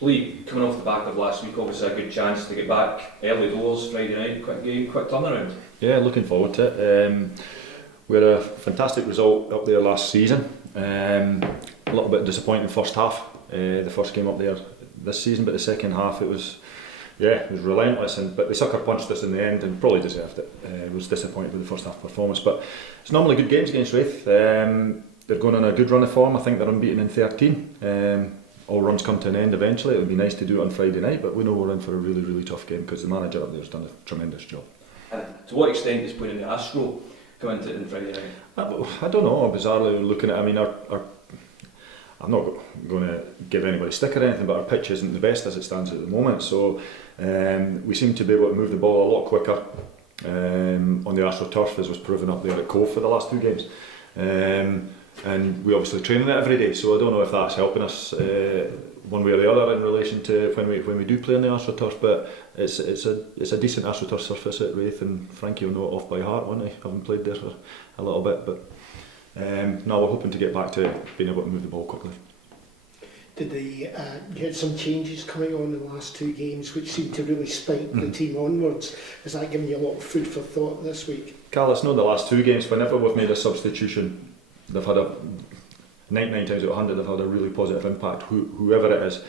Lee, coming off the back of last week, obviously a good chance to get back early doors, Friday night, quick game, quick turnaround. Yeah, looking forward to it. We had a fantastic result up there last season. A little bit disappointing first half, the first game up there this season, but the second half it was relentless. But they sucker punched us in the end and probably deserved it. Was disappointed with the first half performance, but it's normally good games against Wraith. They're going on a good run of form. I think they're unbeaten in 13. All runs come to an end eventually. It would be nice to do it on Friday night, but we know we're in for a really, really tough game because the manager up there has done a tremendous job. And to what extent does playing in the Astro come into it on Friday night? I don't know. Bizarrely looking at, I'm not going to give anybody stick or anything, but our pitch isn't the best as it stands at the moment. So we seem to be able to move the ball a lot quicker on the Astro turf, as was proven up there at Cove for the last two games. And we obviously train on it every day, so I don't know if that's helping us one way or the other in relation to when we do play on the AstroTurf. But it's a decent AstroTurf surface at Wraith, and Frankie will know it off by heart, won't he? Having played there for a little bit, but no, we're hoping to get back to being able to move the ball quickly. Did you had some changes coming on in the last two games which seemed to really spike the team onwards? Is that giving you a lot of food for thought this week? Carl, it's not the last two games. Whenever we've made a substitution, they've had 99 times out of 100 they've had a really positive impact, whoever it is.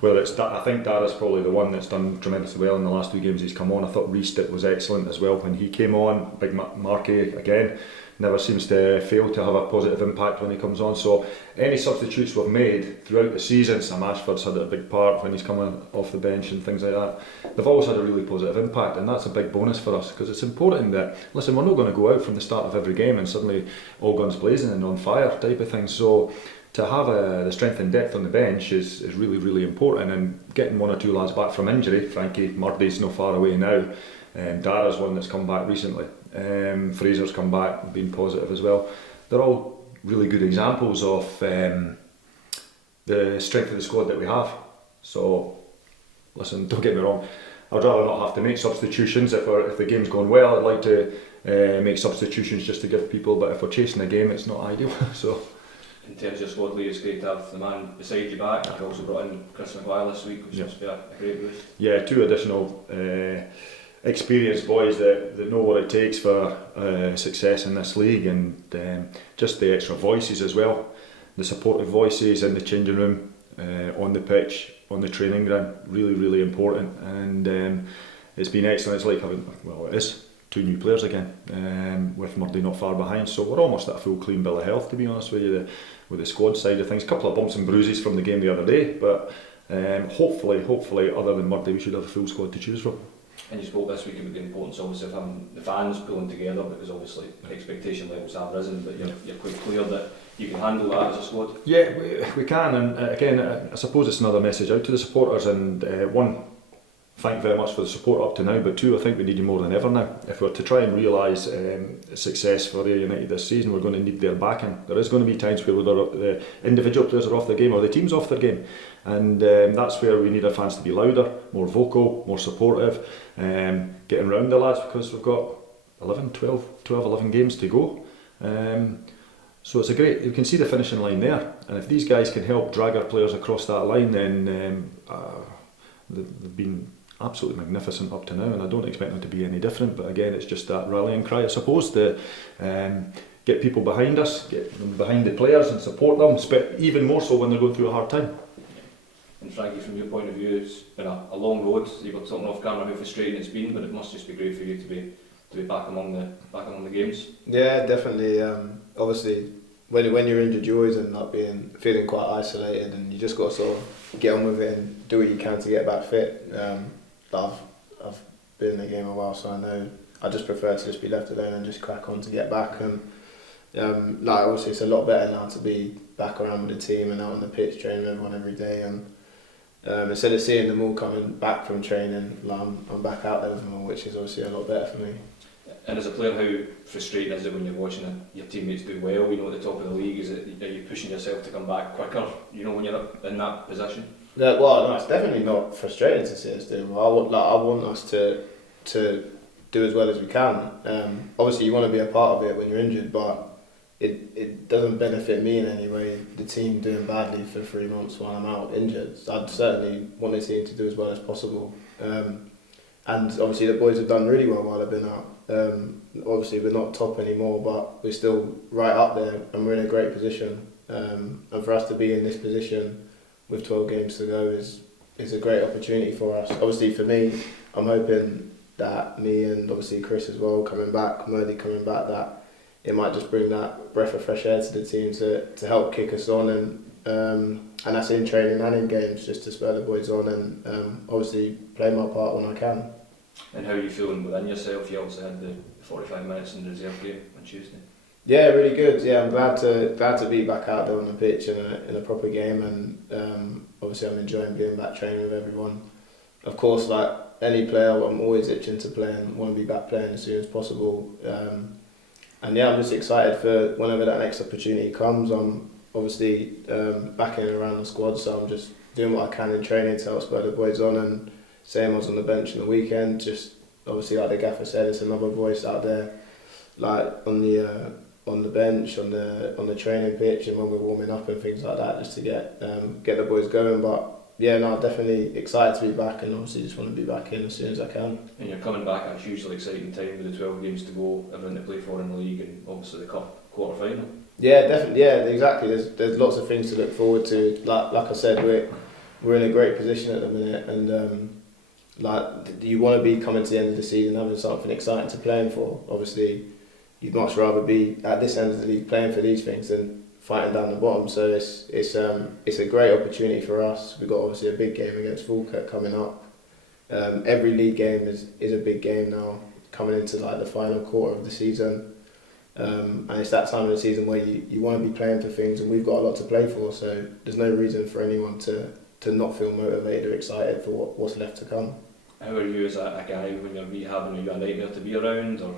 Whether it's I think Dara's probably the one that's done tremendously well in the last two games he's come on. I thought Reece was excellent as well when he came on. Big Marky again never seems to fail to have a positive impact when he comes on. So any substitutes we've made throughout the season, Sam Ashford's had a big part when he's coming off the bench and things like that. They've always had a really positive impact, and that's a big bonus for us because it's important that, listen, we're not going to go out from the start of every game and suddenly all guns blazing and on fire type of thing. So to have the strength and depth on the bench is really, really important, and getting one or two lads back from injury. Frankie Murdy's not far away now, Dara's one that's come back recently, Fraser's come back, been positive as well. They're all really good examples of the strength of the squad that we have. So listen, don't get me wrong, I'd rather not have to make substitutions. If the game's going well, I'd like to make substitutions just to give people, but if we're chasing a game, it's not ideal. So in terms of your squad, Lee, it's great to have the man beside you back. You've also brought in Chris McGuire this week, which must be a great boost. Yeah, two additional experienced boys that know what it takes for success in this league, and just the extra voices as well, the supportive voices in the changing room, on the pitch, on the training ground, really, really important. And it's been excellent. It's like having, well, it is two new players again, with Murdy not far behind, so we're almost at a full clean bill of health, to be honest with you, with the squad side of things. A couple of bumps and bruises from the game the other day, but hopefully other than Murdy, we should have a full squad to choose from. And you spoke this week about the importance obviously of having the fans pulling together, because obviously expectation levels have risen, but you're quite clear that you can handle that as a squad. Yeah, we can, and again, I suppose it's another message out to the supporters, and one, thank you very much for the support up to now, but two, I think we need you more than ever now. If we're to try and realise success for Ayr United this season, we're going to need their backing. There is going to be times where the individual players are off their game or the team's off their game, and that's where we need our fans to be louder, more vocal, more supportive, getting round the lads, because we've got 11 games to go. So it's a great, you can see the finishing line there, and if these guys can help drag our players across that line, then they've been absolutely magnificent up to now, and I don't expect them to be any different. But again, it's just that rallying cry, I suppose, to get people behind us, get them behind the players and support them, even more so when they're going through a hard time. And Frankie, from your point of view, it's been a long road. You were talking off camera how frustrating it's been, but it must just be great for you to be back among the games. Yeah, definitely. Obviously, when you're injured, you always end up feeling quite isolated, and you just got to sort of get on with it and do what you can to get back fit. I've been in the game a while, so I know I just prefer to just be left alone and just crack on to get back. And obviously, it's a lot better now to be back around with the team and out on the pitch training with everyone every day. And instead of seeing them all coming back from training, I'm back out there with them all, which is obviously a lot better for me. And as a player, how frustrating is it when you're watching your teammates do well, at the top of the league? Are you pushing yourself to come back quicker, when you're in that position? Yeah, well, no, it's definitely not frustrating to see us do well. I want us to do as well as we can. Obviously, you want to be a part of it when you're injured, but it doesn't benefit me in any way, the team doing badly for 3 months while I'm out injured. I'd certainly want the team to do as well as possible. And obviously the boys have done really well while I've been out. Obviously we're not top anymore, but we're still right up there and we're in a great position. And for us to be in this position with 12 games to go is a great opportunity for us. Obviously for me, I'm hoping that me and obviously Chris as well coming back, Murdy coming back, that it might just bring that breath of fresh air to the team to help kick us on, and that's in training and in games, just to spur the boys on and obviously play my part when I can. And how are you feeling within yourself? You also had the 45 minutes in the reserve game on Tuesday. Yeah, really good. Yeah, I'm glad to be back out there on the pitch in a proper game, and obviously I'm enjoying being back training with everyone. Of course, like any player, I'm always itching to play and want to be back playing as soon as possible. And yeah, I'm just excited for whenever that next opportunity comes. I'm obviously back in and around the squad, so I'm just doing what I can in training to help spur the boys on, and same as on the bench on the weekend. Just obviously, like the gaffer said, it's another voice out there, like on the bench, on the training pitch, and when we're warming up and things like that, just to get the boys going. But yeah, no, definitely excited to be back, and obviously just want to be back in as soon as I can. And you're coming back at a hugely exciting time with the 12 games to go, everything to play for in the league, and obviously the cup quarter final. Yeah, definitely. Yeah, exactly. There's lots of things to look forward to. Like I said, we're in a great position at the minute, and like you want to be coming to the end of the season having something exciting to play for. Obviously, you'd much rather be at this end of the league playing for these things than fighting down the bottom. So it's a great opportunity for us. We've got obviously a big game against Falkirk coming up. Every league game is a big game now, coming into like the final quarter of the season. And it's that time of the season where you want to be playing for things, and we've got a lot to play for. So there's no reason for anyone to not feel motivated or excited for what's left to come. How are you as a guy when you're rehabbing? Are you a nightmare to be around, or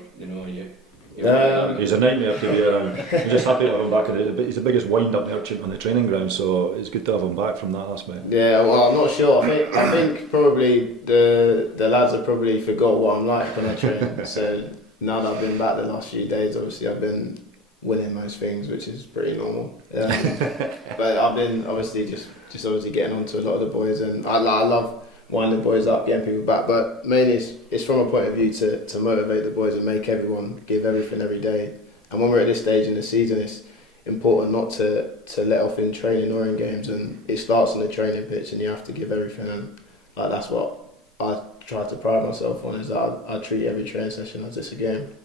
He's a nightmare to be around. I'm just happy to have him back. He's the biggest wind-up merchant on the training ground, so it's good to have him back from that aspect. Yeah, well, I'm not sure. I think probably the lads have probably forgot what I'm like when I train. So now that I've been back the last few days, obviously I've been winning most things, which is pretty normal. But I've been obviously just obviously getting on to a lot of the boys, and I love winding the boys up, getting people back, but mainly it's from a point of view to motivate the boys and make everyone give everything every day. And when we're at this stage in the season, it's important not to let off in training or in games, and it starts on the training pitch and you have to give everything, and like that's what I try to pride myself on, is that I treat every training session as it's a game.